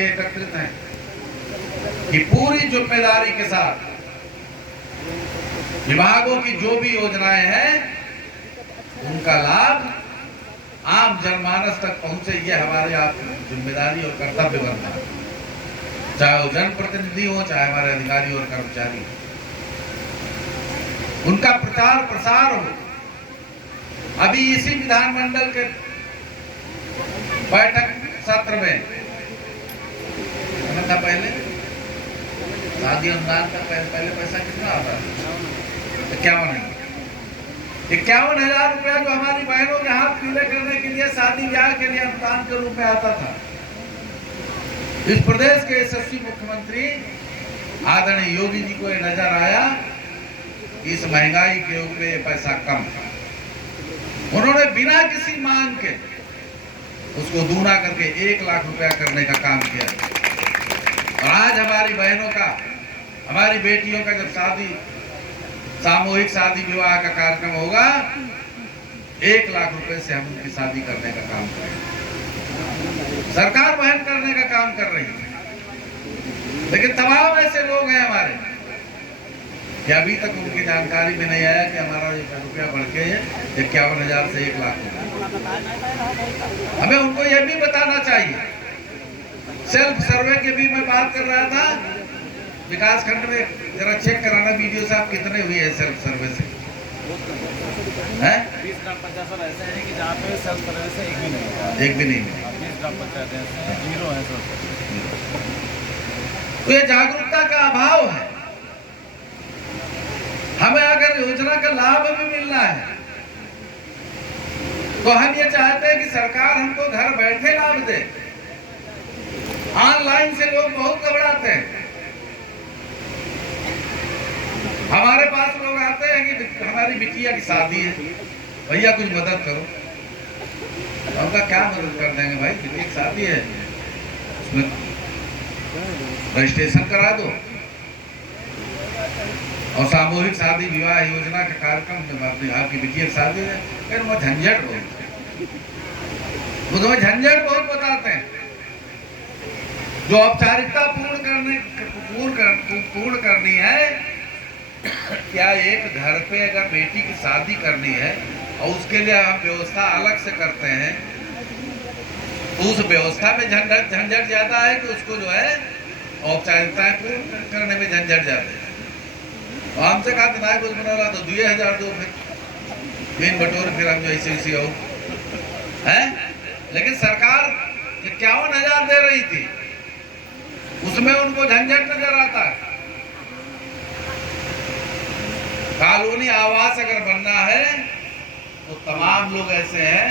एकत्रित हैं कि पूरी जिम्मेदारी के साथ विभागों की जो भी योजनाएं हैं उनका लाभ आम जनमानस तक पहुंचे, ये हमारे आप जिम्मेदारी और कर्तव्य बनता है, चाहे वो जनप्रतिनिधि हो चाहे हमारे अधिकारी और कर्मचारी, उनका प्रचार प्रसार हो। अभी इसी विधानमंडल के बैठक सत्र में था, पहले शादी अनुदान का पहले पैसा कितना आता था? 51,000 रुपया जो हमारी बहनों के हाथ पीले करने के लिए शादी ब्याह के लिए अनुदान के रूप में आता था। इस प्रदेश के यशस्वी मुख्यमंत्री आदरणीय योगी जी को ये नजर आया कि इस महंगाई के युग में ये पैसा कम था। उन्होंने बिना किसी मांग के उसको दूना करके 1 लाख रुपया करने का काम किया। और आज हमारी बहनों का, हमारी बेटियों का जब सामूहिक शादी विवाह का कार्यक्रम होगा, 1 लाख रुपए से हम उनकी शादी करने का काम करेंगे। सरकार वहन करने का काम कर रही है, लेकिन तमाम ऐसे लोग हैं हमारे कि अभी तक उनकी जानकारी में नहीं आया कि हमारा रुपया बढ़ के 51,000 से 1 लाख रुपया। हमें उनको यह भी बताना चाहिए। सेल्फ सर्वे की भी मैं बात कर रहा था, विकास खंड में जरा चेक कराना वीडियो साहब कितने हुए हैं सेल्फ सर्वे से? 20 ग्राम पंचायत ऐसे हैं कि जहाँ पे सेल्फ सर्वे से एक भी नहीं हुआ। 20 ग्राम पंचायत ऐसे हैं, 0 है सब। तो ये जागरूकता का अभाव है। हमें अगर योजना का लाभ भी मिलना है तो हम ये चाहते हैं कि सरकार हमको घर बैठे लाभ दे। ऑनलाइन से लोग बहुत घबराते हैं। हमारे पास लोग आते हैं कि हमारी बिटिया की शादी है, भैया कुछ मदद करो। उनका क्या मदद कर देंगे भाई? बिटिया की शादी है, उसमें रजिस्ट्रेशन करा दो और सामूहिक शादी विवाह योजना का कार्यक्रम आपकी बिटिया की शादी है। फिर वो झंझट वो तुम्हें झंझट बहुत बताते हैं। जो औपचारिकता पूर्ण करनी है, क्या एक घर पे अगर बेटी की शादी करनी है और उसके लिए हम व्यवस्था अलग से करते हैं, तो उस व्यवस्था में झंझट ज्यादा है कि उसको जो है औपचारिकताएं पूर्ण करने में झंझट ज्यादा है। और हमसे कहा कि भाई कुछ बना रहा तो 2,000 दो, फिर दिन बटोर फिर हम जो ऐसी हो है। लेकिन सरकार 51,000 दे रही थी, उसमें उनको झंझट नजर आता है। कॉलोनी आवास अगर बनना है तो तमाम लोग ऐसे हैं,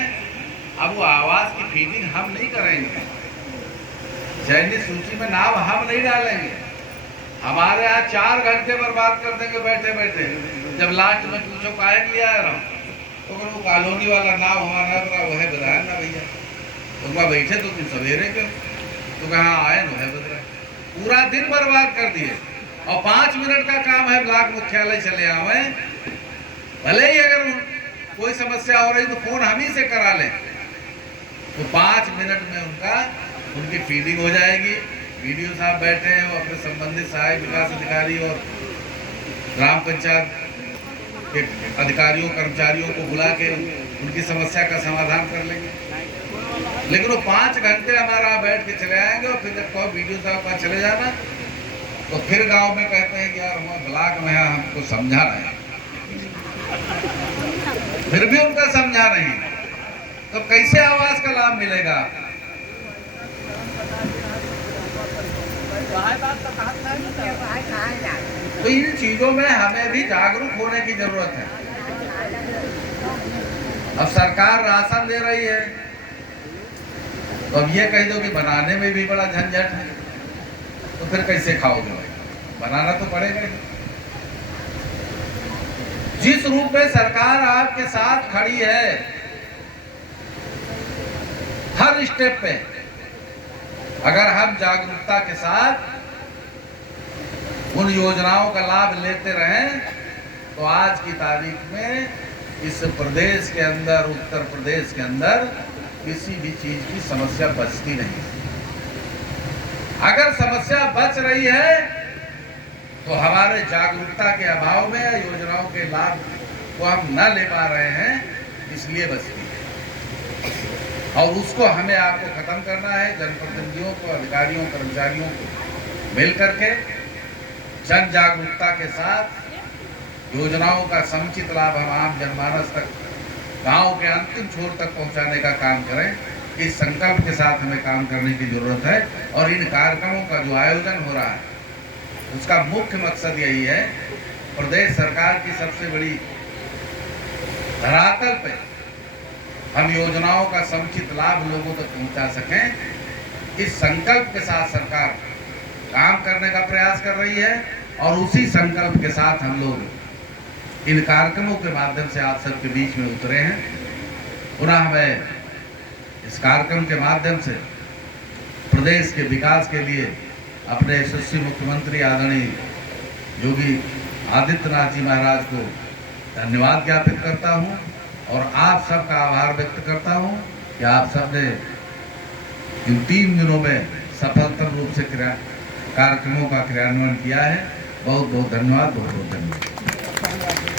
अब वो आवास की फीडिंग हम नहीं करेंगे, चयनित सूची में नाम हम नहीं डालेंगे। हमारे यहाँ 4 घंटे बर्बाद कर देंगे बैठे बैठे। जब लास्ट में पूछो काहे के लिए आया रहा तो वो कॉलोनी वाला नाम हमारा वो है बताया ना भैया, तो वहाँ बैठे तो तुम सवेरे क्यों? तो कहाँ आए न है बता, पूरा दिन बर्बाद कर दिए। और 5 मिनट का काम है, ब्लॉक मुख्यालय चले आवे, भले ही अगर कोई समस्या हो रही तो फोन हम ही से करा लें, तो 5 मिनट में उनकी फीडिंग हो जाएगी। वीडियो साहब बैठे हैं, वो अपने संबंधित सहायक विकास अधिकारी और ग्राम पंचायत के अधिकारियों कर्मचारियों को बुला के उनकी समस्या का समाधान कर लेंगे। लेकिन वो 5 घंटे हमारा बैठ के चले आएंगे और फिर जब कहो वीडियो साहब पास चले जाना, तो फिर गांव में कहते हैं कि यार हमारे ब्लॉक में हमको समझा नहीं, फिर भी उनका समझा नहीं, तो कैसे आवास का लाभ मिलेगा? तो इन चीजों में हमें भी जागरूक होने की जरूरत है। अब सरकार राशन दे रही है तो अब ये कह दो कि बनाने में भी बड़ा झंझट है, तो फिर कैसे खाओगे भाई? बनाना तो पड़ेगा ही। जिस रूप में सरकार आपके साथ खड़ी है हर स्टेप पे, अगर हम जागरूकता के साथ उन योजनाओं का लाभ लेते रहें तो आज की तारीख में इस प्रदेश के अंदर, उत्तर प्रदेश के अंदर किसी भी चीज की समस्या बचती नहीं। अगर समस्या बच रही है तो हमारे जागरूकता के अभाव में योजनाओं के लाभ को हम न ले पा रहे हैं, इसलिए बच रही है। और उसको हमें आपको खत्म करना है। जनप्रतिनिधियों को, अधिकारियों, कर्मचारियों को मिल करके जन जागरूकता के साथ योजनाओं का समुचित लाभ हम आम जनमानस तक, गांव के अंतिम छोर तक पहुंचाने का काम करें। इस संकल्प के साथ हमें काम करने की जरूरत है। और इन कार्यक्रमों का जो आयोजन हो रहा है उसका मुख्य मकसद यही है, प्रदेश सरकार की सबसे बड़ी धरातल पे हम योजनाओं का समुचित लाभ लोगों तक पहुंचा सकें। इस संकल्प के साथ सरकार काम करने का प्रयास कर रही है और उसी संकल्प के साथ हम लोग इन कार्यक्रमों के माध्यम से आप सबके बीच में उतरे हैं। पुनः हमें इस कार्यक्रम के माध्यम से प्रदेश के विकास के लिए अपने यशस्वी मुख्यमंत्री आदरणीय योगी आदित्यनाथ जी महाराज को धन्यवाद ज्ञापित करता हूं और आप सबका आभार व्यक्त करता हूं कि आप सबने इन 3 दिनों में सफलतम रूप से कार्यक्रमों का क्रियान्वयन किया है। बहुत बहुत धन्यवाद, बहुत बहुत धन्यवाद।